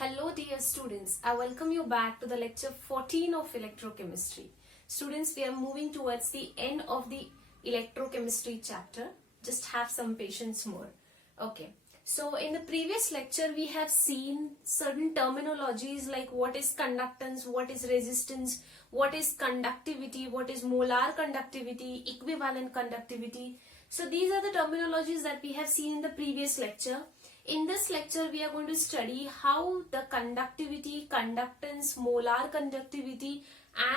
Hello dear students, I welcome you back to the lecture 14 of electrochemistry. Students, we are moving towards the end of the electrochemistry chapter. Just have some patience more. Okay, so in the previous lecture we have seen certain terminologies like what is conductance, what is resistance, what is conductivity, what is molar conductivity, equivalent conductivity. So these are the terminologies that we have seen in the previous lecture. In this lecture, we are going to study how the conductivity, conductance, molar conductivity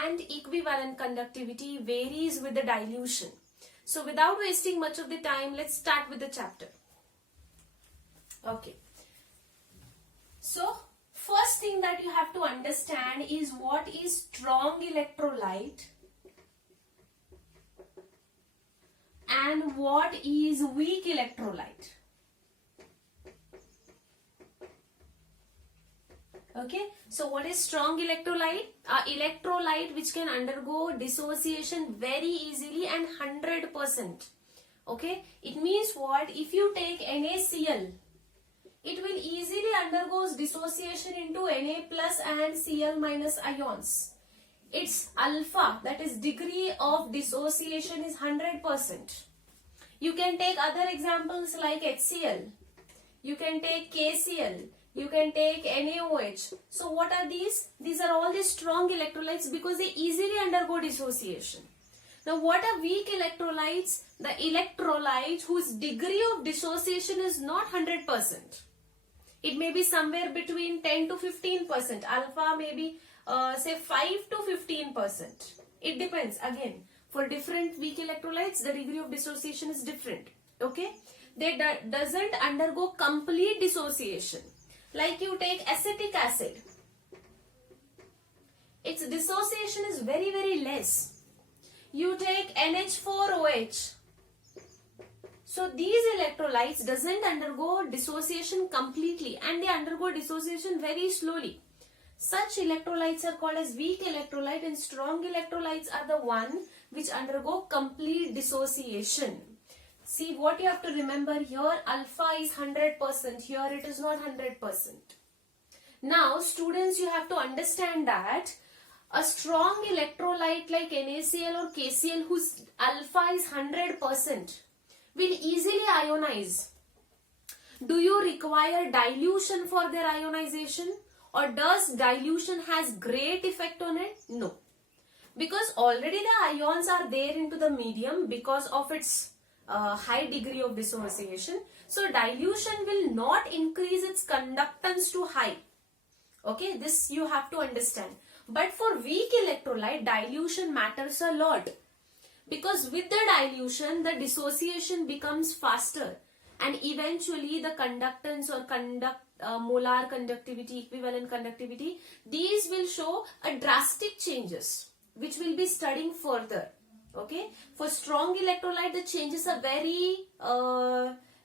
and equivalent conductivity varies with the dilution. So without wasting much of the time, let's start with the chapter. Okay. So first thing that you have to understand is what is strong electrolyte and what is weak electrolyte. Okay, so what is strong electrolyte? Electrolyte which can undergo dissociation very easily and 100%. Okay, it means what? If you take NaCl, it will easily undergoes dissociation into Na plus and Cl minus ions. Its alpha, that is degree of dissociation, is 100%. You can take other examples like HCl. You can take KCl. You can take NaOH. So what are these? These are all the strong electrolytes because they easily undergo dissociation. Now what are weak electrolytes? The electrolytes whose degree of dissociation is not 100%. It may be somewhere between 10 to 15%. Alpha may be say 5 to 15%. It depends. Again, for different weak electrolytes, the degree of dissociation is different. Okay? They doesn't undergo complete dissociation. Like you take acetic acid, its dissociation is very less. You take NH4OH. So these electrolytes doesn't undergo dissociation completely and they undergo dissociation very slowly. Such electrolytes are called as weak electrolyte and strong electrolytes are the one which undergo complete dissociation. See, what you have to remember here, alpha is 100%, here it is not 100%. Now, students, you have to understand that a strong electrolyte like NaCl or KCl whose alpha is 100% will easily ionize. Do you require dilution for their ionization, or does dilution has great effect on it? No. Because already the ions are there into the medium because of its high degree of dissociation. So dilution will not increase its conductance to high. Okay, this you have to understand. But for weak electrolyte, dilution matters a lot. Because with the dilution, the dissociation becomes faster. And eventually the conductance or molar conductivity, equivalent conductivity, these will show a drastic changes, which we'll be studying further. Okay, for strong electrolyte the changes are very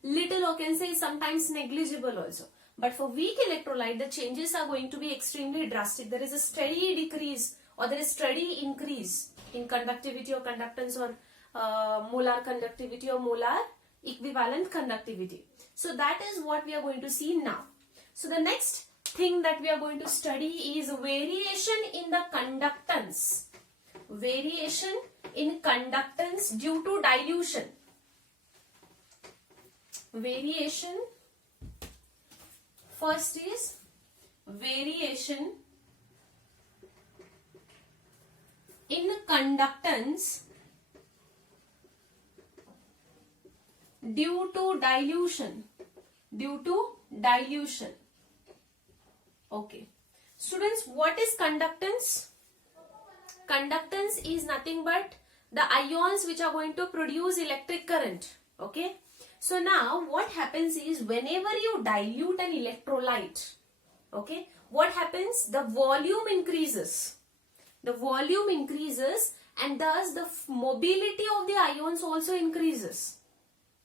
little, or can say sometimes negligible also. But for weak electrolyte the changes are going to be extremely drastic. There is a steady decrease or there is steady increase in conductivity or conductance or molar conductivity or molar equivalent conductivity. So that is what we are going to see now. So the next thing that we are going to study is variation in the conductance. Variation in conductance due to dilution. Variation. First is variation in conductance due to dilution. Due to dilution. Okay. Students, what is conductance? Conductance is nothing but the ions which are going to produce electric current. Okay. So now what happens is whenever you dilute an electrolyte, okay, what happens? The volume increases. The volume increases and thus the mobility of the ions also increases.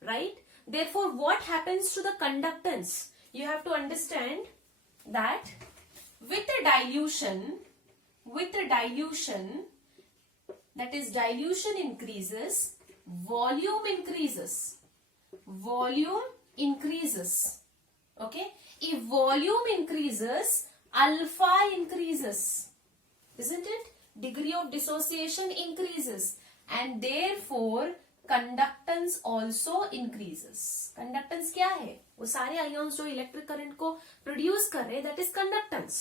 Right? Therefore, what happens to the conductance? You have to understand that with the dilution, that is dilution increases, volume increases. Okay, If volume increases, alpha increases. Isn't it? Degree of dissociation increases. And therefore, conductance also increases. Conductance क्या है? वो सारे ions जो electric current को produce कर रहे हैं, that is conductance.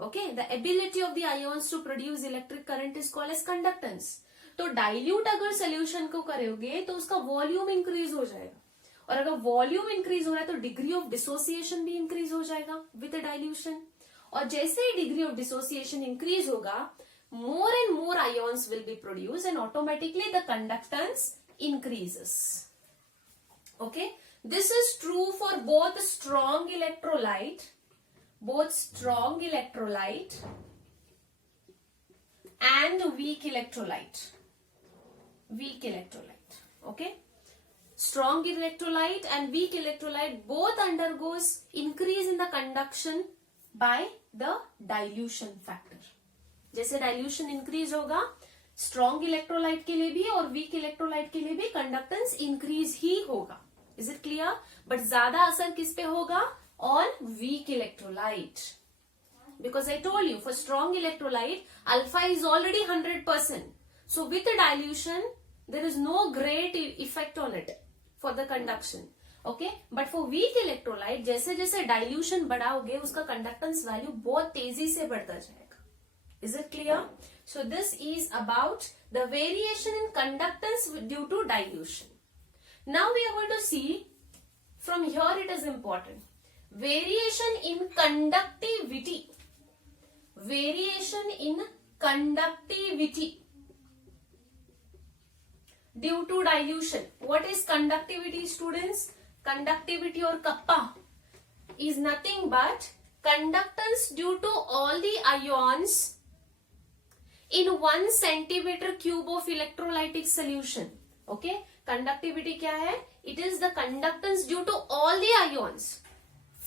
Okay, the ability of the ions to produce electric current is called as conductance. तो dilute अगर solution को करोगे तो उसका volume increase हो जाएगा, और अगर volume increase हो रहा है तो degree of dissociation भी increase हो जाएगा with the dilution. और जैसे ही degree of dissociation increase होगा, more and more ions will be produced and automatically the conductance increases. Okay, this is true for both strong electrolyte and weak electrolyte. Okay, strong electrolyte and weak electrolyte both undergoes increase in the conduction by the dilution factor. जैसे dilution increase होगा strong electrolyte के लिए भी और weak electrolyte के लिए भी conductance increase ही होगा. Is it clear? बट ज्यादा असर किस पे होगा? On weak electrolyte. Because I told you for strong electrolyte alpha is already 100%. So with dilution there is no great effect on it for the conduction. Okay, but for weak electrolyte जैसे जैसे dilution बढ़ाओगे उसका conductance value बहुत तेजी से बढ़ता जाएगा. Is it clear? So this is about the variation in conductance due to dilution. Now we are going to see, from here it is important, variation in conductivity. Variation in conductivity due to dilution. What is conductivity, students? Conductivity or kappa is nothing but conductance due to all the ions in 1 centimeter cube of electrolytic solution. Okay, conductivity क्या है? It is the conductance due to all the ions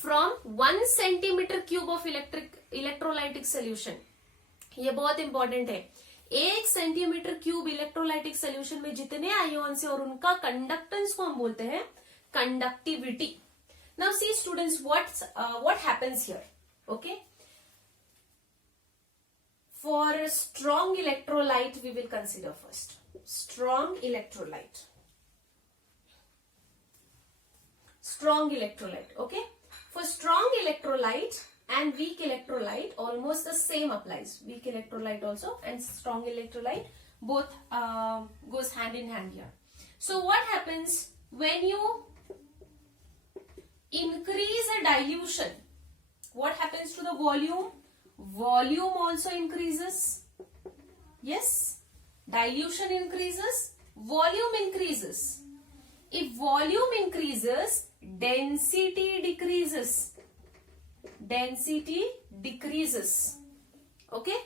from 1 centimeter cube of electrolytic solution. ये बहुत important है. 1 centimetre cube electrolytic solution में जितने ions है और उनका कंडक्टेंस को हम बोलते हैं conductivity. Now see students what happens here. Okay, for strong electrolyte we will consider first. Strong electrolyte. Okay, for strong electrolyte and weak electrolyte almost the same applies. Weak electrolyte also and strong electrolyte both goes hand in hand here. So what happens when you increase a dilution? What happens to the volume? Volume also increases. Yes, dilution increases, volume increases. If volume increases, density decreases. Okay,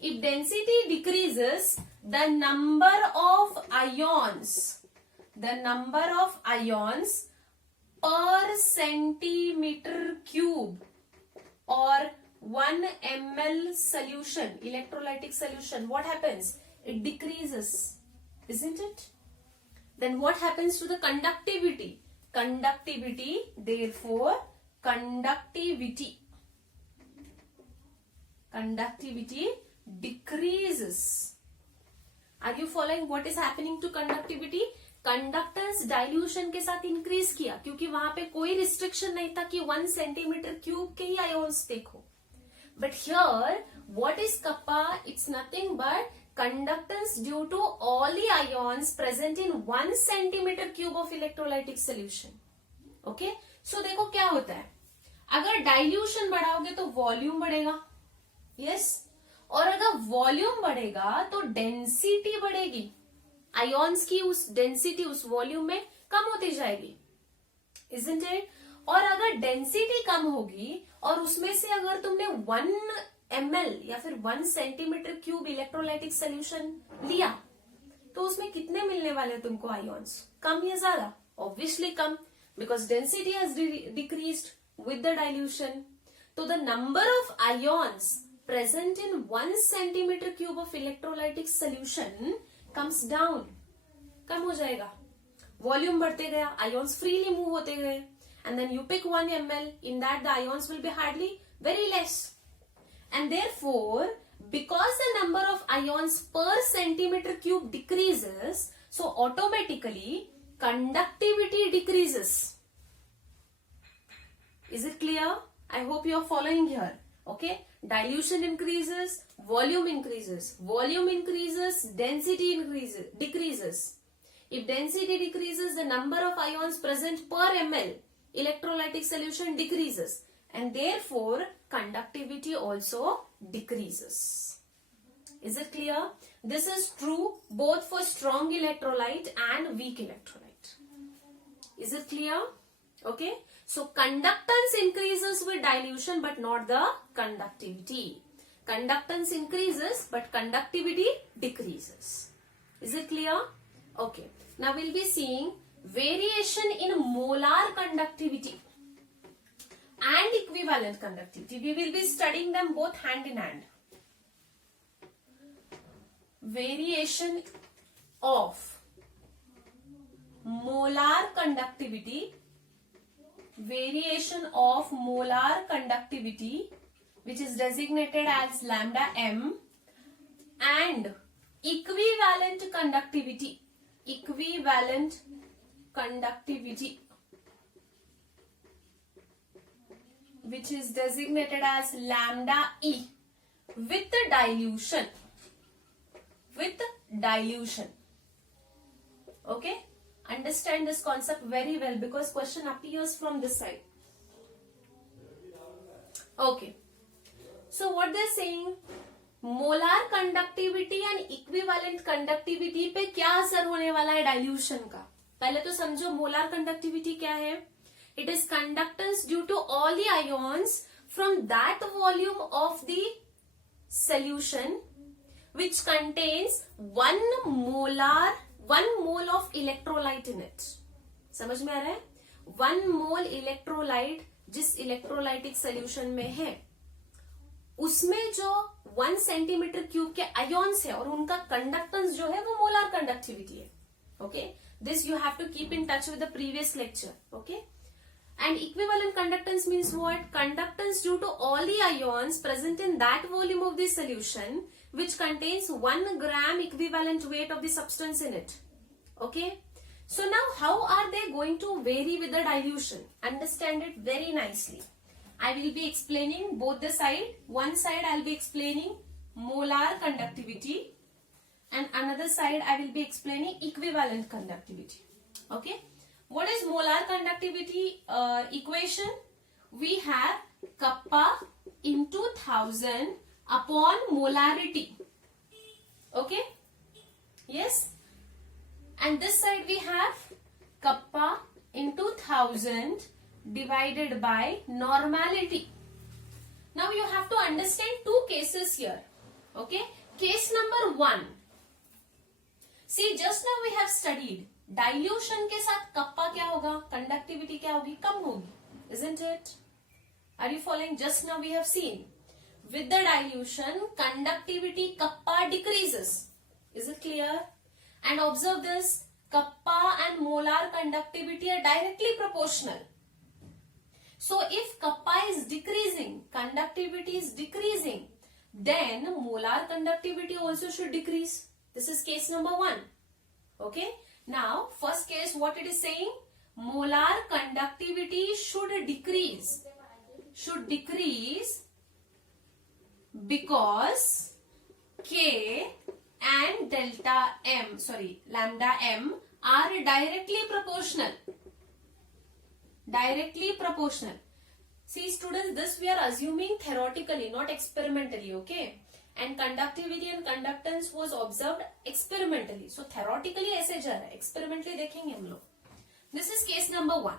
if density decreases, the number of ions per centimeter cube or 1 ml solution, electrolytic solution, what happens? It decreases, isn't it? Then what happens to the conductivity? Therefore, conductivity decreases. Are you following what is happening to conductivity? Conductance dilution के साथ increase किया क्योंकि वहां पे कोई restriction नहीं था कि 1 सेंटीमीटर क्यूब के ही आयोन्स देखो. But here, what is kappa? It's nothing but conductance due to all the ions present in 1 centimeter cube of electrolytic solution. Okay? So देखो क्या होता है. अगर डाइल्यूशन बढ़ाओगे तो वॉल्यूम बढ़ेगा. Yes? और अगर वॉल्यूम बढ़ेगा तो डेंसिटी बढ़ेगी. आयोन्स की उस डेंसिटी उस वॉल्यूम में कम होती जाएगी. Isn't it? और अगर डेंसिटी कम होगी और उसमें से अगर तुमने 1 ml या फिर 1 सेंटीमीटर क्यूब इलेक्ट्रोलाइटिक सोल्यूशन लिया तो उसमें कितने मिलने वाले तुमको आयोन्स? कम या ज्यादा? ऑब्वियसली कम, because density has decreased with the dilution. तो the number of ions present in 1 centimetre cube of electrolytic solution comes down, कम हो जाएगा. वॉल्यूम बढ़ते गया, आयोन्स फ्रीली मूव होते गए. and then you pick 1 ml, in that the ions will be hardly very less. And therefore, because the number of ions per centimeter cube decreases, so automatically conductivity decreases. Is it clear? I hope you are following here. Okay, dilution increases, volume increases. Volume increases, density decreases. If density decreases, the number of ions present per ml electrolytic solution decreases, and therefore conductivity also decreases. Is it clear? This is true both for strong electrolyte and weak electrolyte. Is it clear? Okay. So conductance increases with dilution but not the conductivity. Conductance increases but conductivity decreases. Is it clear? Okay. Now we'll be seeing variation in molar conductivity and equivalent conductivity. We will be studying them both hand in hand. Variation of molar conductivity, which is designated as lambda m, and equivalent conductivity, which is designated as lambda e, with dilution. Okay, understand this concept very well because question appears from this side. Okay, so what they're saying, molar conductivity and equivalent conductivity पे क्या असर होने वाला है dilution का? पहले तो समझो मोलार कंडक्टिविटी क्या है. It is conductance due to all the ions from that volume of the solution which contains 1 mole of electrolyte in it. समझ में आ रहा है? 1 mole इलेक्ट्रोलाइट जिस इलेक्ट्रोलाइटिक सोल्यूशन में है उसमें जो 1 सेंटीमीटर क्यूब के आयोन्स है और उनका कंडक्टेंस जो है वो मोलार कंडक्टिविटी है. Okay, this you have to keep in touch with the previous lecture. Okay, and equivalent conductance means what? Conductance due to all the ions present in that volume of the solution which contains 1 gram equivalent weight of the substance in it. Okay, so now how are they going to vary with the dilution? Understand it very nicely. I will be explaining both the side. One side I will be explaining molar conductivity and another side I will be explaining equivalent conductivity. Okay, what is molar conductivity equation? We have kappa into 1000 upon molarity. Okay, yes, and this side we have kappa into 1000 divided by normality. Now you have to understand two cases here. Okay, case number 1. See, just now we have studied dilution के साथ kappa क्या होगा, conductivity क्या होगी, कम होगी. Isn't it? Are you following? Just now we have seen with the dilution conductivity kappa decreases. Is it clear? And observe this, kappa and molar conductivity are directly proportional. So if kappa is decreasing, conductivity is decreasing, then molar conductivity also should decrease. This is case number 1. Okay. Now, first case, what it is saying? Molar conductivity should decrease because K and lambda m are directly proportional. See students, this we are assuming theoretically, not experimentally. Okay, and conductivity and conductance was observed experimentally. So theoretically ऐसे जा रहा है, experimentally देखेंगे हम लोग. This is case number 1.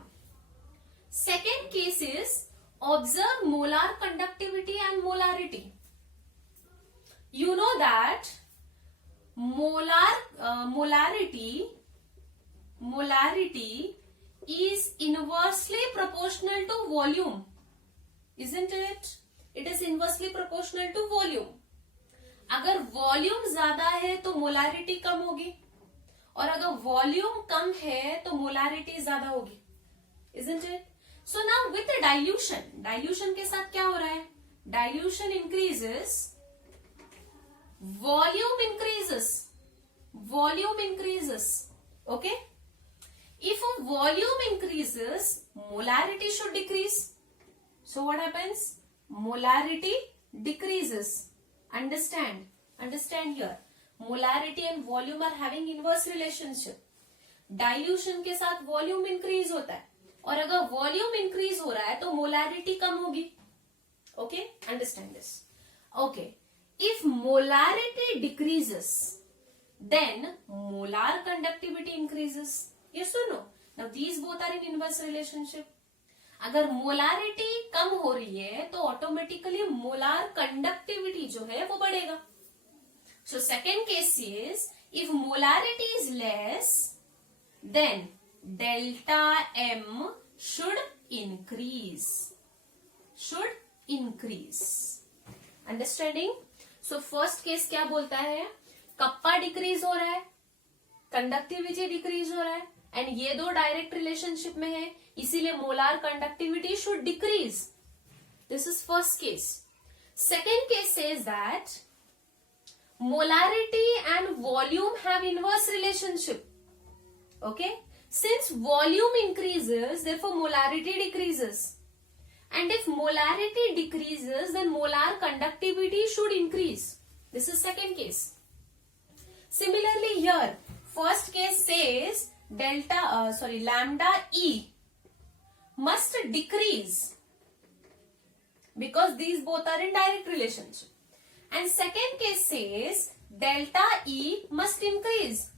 Second case is observe molar conductivity and molarity. You know that molarity is inversely proportional to volume. Isn't it? It is inversely proportional to volume. अगर volume ज्यादा है तो molarity कम होगी और अगर volume कम है तो molarity ज्यादा होगी. Isn't it? So now with dilution, dilution के साथ क्या हो रहा है? Dilution increases, volume increases, volume increases. Okay, if volume increases, molarity should decrease. So what happens? Molarity decreases. Understand here. Molarity and volume are having inverse relationship. Dilution के साथ volume increase होता है, और अगर volume increase हो रहा है तो molarity कम होगी. Okay, understand this. Okay, if molarity decreases, then molar conductivity increases. Yes or no? Now these both are in inverse relationship. अगर मोलारिटी कम हो रही है तो ऑटोमेटिकली मोलार कंडक्टिविटी जो है वो बढ़ेगा. So second case is if molarity is less than delta m should increase, understanding. So first case क्या बोलता है? कप्पा डिक्रीज हो रहा है, कंडक्टिविटी डिक्रीज हो रहा है, एंड ये दो डायरेक्ट रिलेशनशिप में है, इसीलिए molar conductivity should decrease. This is first case. Second case says that molarity and volume have inverse relationship. Okay, since volume increases, therefore molarity decreases, and if molarity decreases, then molar conductivity should increase. This is second case. Similarly here, first case says lambda E must decrease because these both are in direct relationship. And second case says delta E must increase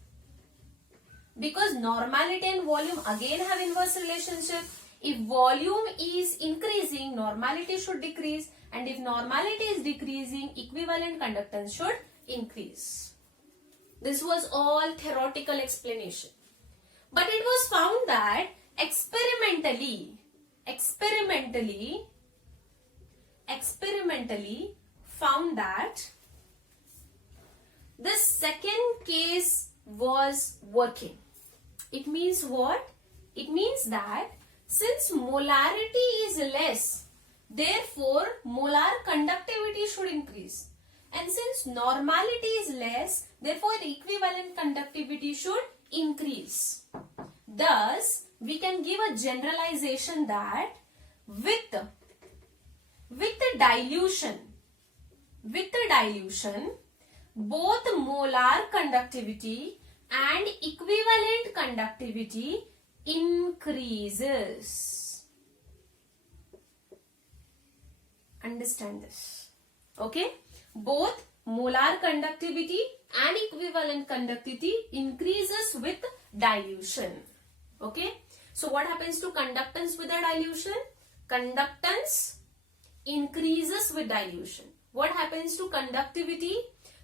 because normality and volume again have inverse relationship. If volume is increasing, normality should decrease, and if normality is decreasing, equivalent conductance should increase. This was all theoretical explanation. But it was found that experimentally found that the second case was working. It means what? It means that since molarity is less, therefore molar conductivity should increase, and since normality is less, therefore the equivalent conductivity should increase. Thus we can give a generalization that with the dilution, both molar conductivity and equivalent conductivity increases. Understand this. Okay, both molar conductivity and equivalent conductivity increases with dilution. Okay, so what happens to conductance with the dilution? Conductance increases with dilution. What happens to conductivity?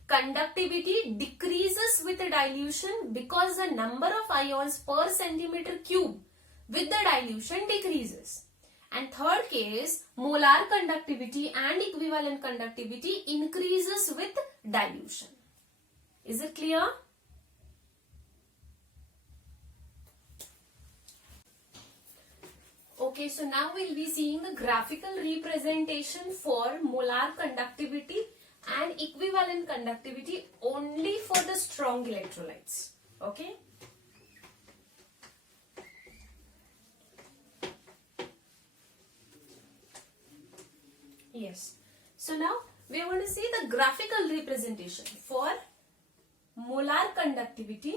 Conductivity decreases with the dilution because the number of ions per centimeter cube with the dilution decreases. And third case, molar conductivity and equivalent conductivity increases with dilution. Is it clear? Okay, so now we'll be seeing a graphical representation for molar conductivity and equivalent conductivity only for the strong electrolytes. Okay. Yes. So now we are going to see the graphical representation for molar conductivity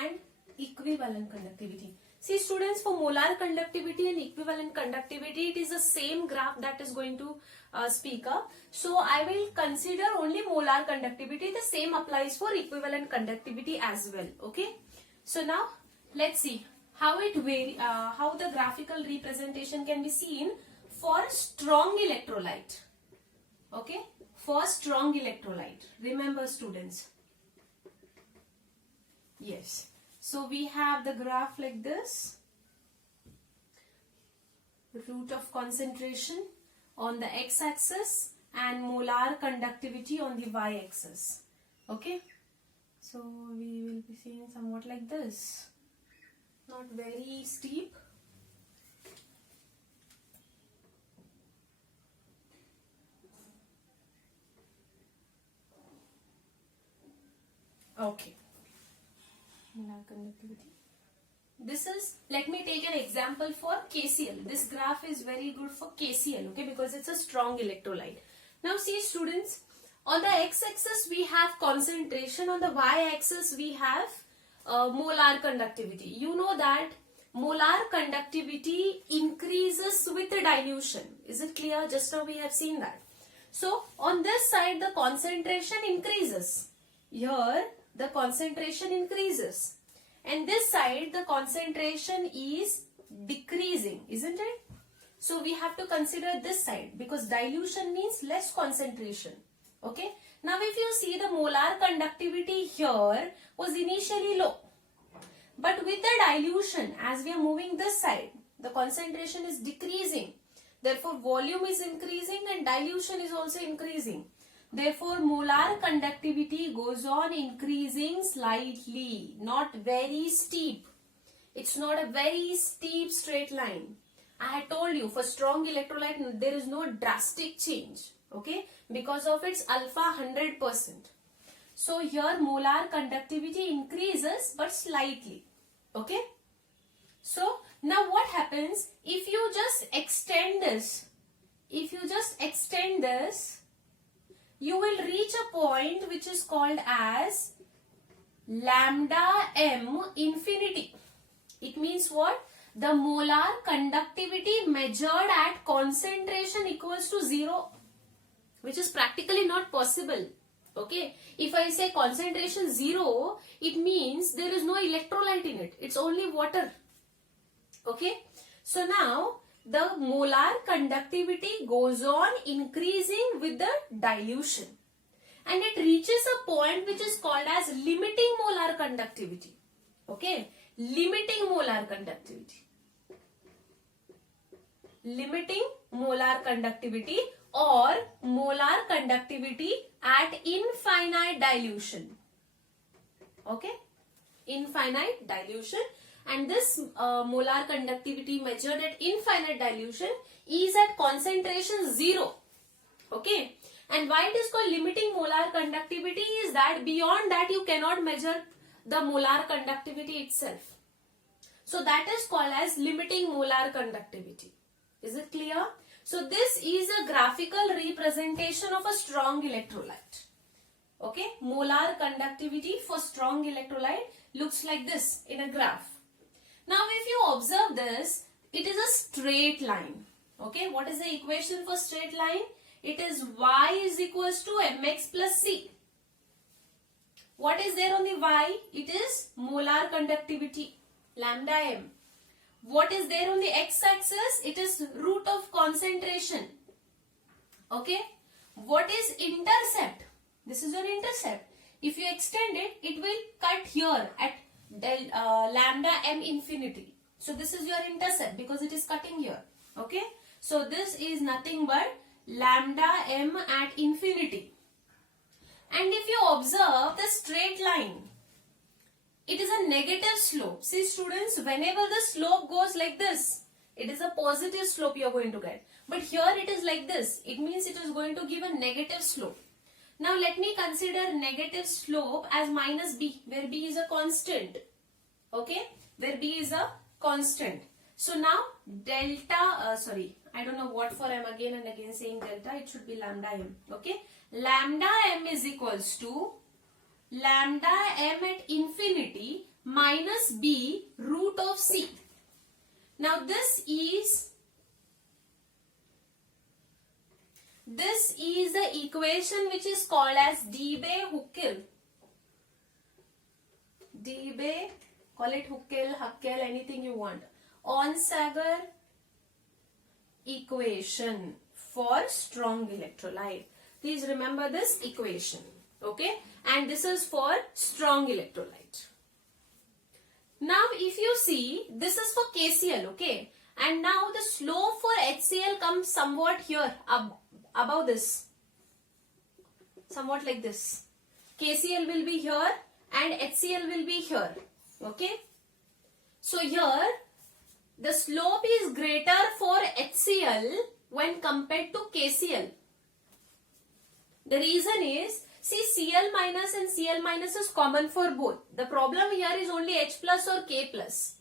and equivalent conductivity. See students, for molar conductivity and equivalent conductivity, it is the same graph that is going to speak up. So I will consider only molar conductivity. The same applies for equivalent conductivity as well. Okay. So now let's see how the graphical representation can be seen for strong electrolyte. Okay. For strong electrolyte. Remember students. Yes. So we have the graph like this. Root of concentration on the x-axis and molar conductivity on the y-axis. Okay. So we will be seeing somewhat like this. Not very steep. Okay. Molar conductivity. This is, let me take an example for KCl. This graph is very good for KCl, okay, because it's a strong electrolyte. Now see students, on the x-axis we have concentration, on the y-axis we have molar conductivity. You know that molar conductivity increases with the dilution. Is it clear? Just now we have seen that. So on this side the concentration increases. Here the concentration increases. And this side the concentration is decreasing, isn't it? So we have to consider this side because dilution means less concentration. Okay. Now if you see, the molar conductivity here was initially low. But with the dilution, as we are moving this side, the concentration is decreasing. Therefore volume is increasing and dilution is also increasing. Therefore, molar conductivity goes on increasing slightly, not very steep. It's not a very steep straight line. I had told you, for strong electrolyte, there is no drastic change, okay, because of its alpha 100%. So here molar conductivity increases but slightly, okay. So now what happens if you just extend this? If you just extend this, you will reach a point which is called as lambda m infinity. It means what? The molar conductivity measured at concentration equals to 0, which is practically not possible. Okay, if I say concentration 0, it means there is no electrolyte in it. It's only water. Okay, so now the molar conductivity goes on increasing with the dilution and it reaches a point which is called as limiting molar conductivity. Okay, limiting molar conductivity. Limiting molar conductivity or molar conductivity at infinite dilution. Okay, infinite dilution. And this molar conductivity measured at infinite dilution is at concentration 0. Okay. And why it is called limiting molar conductivity is that beyond that you cannot measure the molar conductivity itself. So that is called as limiting molar conductivity. Is it clear? So this is a graphical representation of a strong electrolyte. Okay. Molar conductivity for strong electrolyte looks like this in a graph. Now if you observe this, it is a straight line. Okay, what is the equation for straight line? It is y is equals to mx plus c. What is there on the y? It is molar conductivity, lambda m. What is there on the x-axis? It is root of concentration. Okay, what is intercept? This is your intercept. If you extend it, it will cut here at lambda m infinity. So this is your intercept because it is cutting here. Okay. So this is nothing but lambda m at infinity. And if you observe the straight line, it is a negative slope. See students, whenever the slope goes like this, it is a positive slope you are going to get. But here it is like this. It means it is going to give a negative slope. Now let me consider negative slope as minus b, where b is a constant. Okay, where b is a constant. So now delta, I don't know what for I'm again and again saying delta, it should be lambda m. Okay, lambda m is equals to lambda m at infinity minus b root of c. Now this is the equation which is called as Debye-Huckel. Debye, call it Huckel, Huckel, anything you want. Onsager equation for strong electrolyte. Please remember this equation. Okay, and this is for strong electrolyte. Now if you see, this is for KCl. Okay, and now the slope for HCl comes somewhat here, above this, somewhat like this. KCl will be here and HCl will be here. Okay, so here the slope is greater for HCl when compared to KCl. The reason is, See, Cl minus and Cl minus is common for both. The problem here is only H plus or K plus.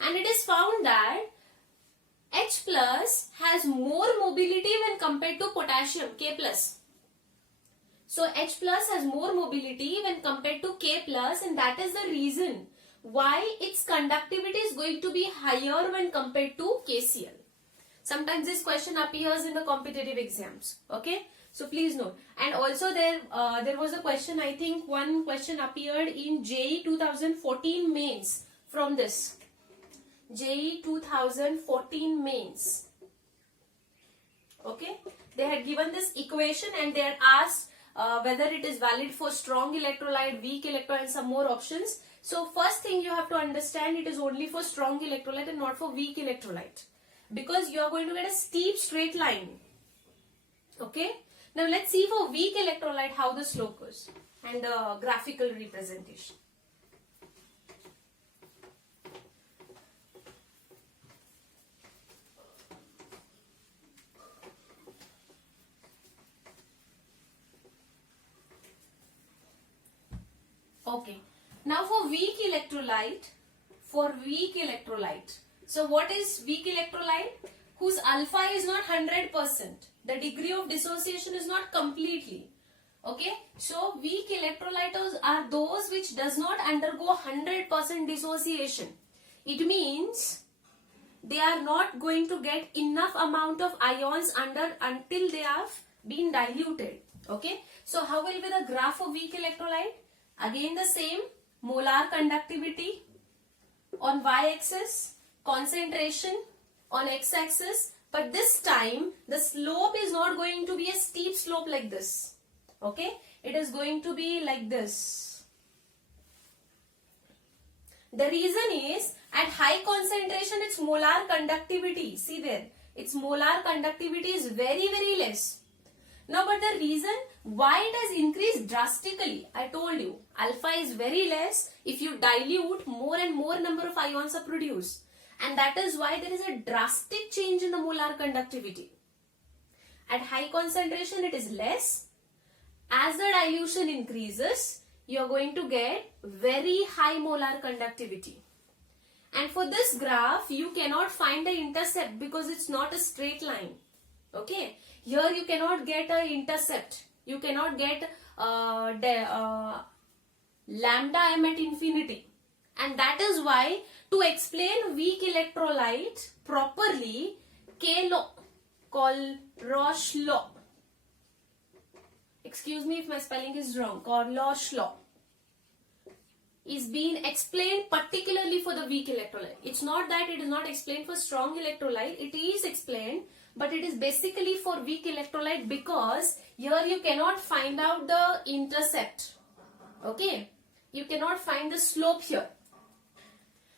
And it is found that H plus has more mobility when compared to potassium, K plus. So H plus has more mobility when compared to K plus, and that is the reason why its conductivity is going to be higher when compared to KCl. Sometimes this question appears in the competitive exams. Okay, so please note. And also there was a question, I think one question appeared in JEE 2014 mains from this. JEE 2014 mains. Okay, they had given this equation and they had asked whether it is valid for strong electrolyte, weak electrolyte, and some more options. So first thing you have to understand, it is only for strong electrolyte and not for weak electrolyte, because you are going to get a steep straight line. Okay, now let's see for weak electrolyte how the slope goes and the graphical representation. Okay, now for weak electrolyte, so what is weak electrolyte? Whose alpha is not 100%. The degree of dissociation is not completely. Okay, so weak electrolytes are those which does not undergo 100% dissociation. It means they are not going to get enough amount of ions until they have been diluted. Okay, so how will be the graph of weak electrolyte? Again the same, molar conductivity on y-axis, concentration on x-axis, but this time the slope is not going to be a steep slope like this. Okay, it is going to be like this. The reason is at high concentration its molar conductivity, see there, its molar conductivity is very less. Now, but the reason why it has increased drastically, I told you, alpha is very less. If you dilute, more and more number of ions are produced. And that is why there is a drastic change in the molar conductivity. At high concentration, it is less. As the dilution increases, you are going to get very high molar conductivity. And for this graph, you cannot find the intercept because it's not a straight line. Okay, here you cannot get an intercept. You cannot get lambda m at infinity. And that is why to explain weak electrolyte properly, K law, called Roche law. Excuse me if my spelling is wrong. Roche law is being explained particularly for the weak electrolyte. It's not that it is not explained for strong electrolyte. It is explained, but it is basically for weak electrolyte because here you cannot find out the intercept. Okay, you cannot find the slope here.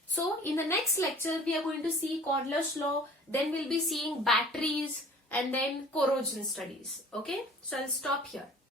So in the next lecture we are going to see Cordler's law, then we'll be seeing batteries and then corrosion studies. Okay, so I'll stop here.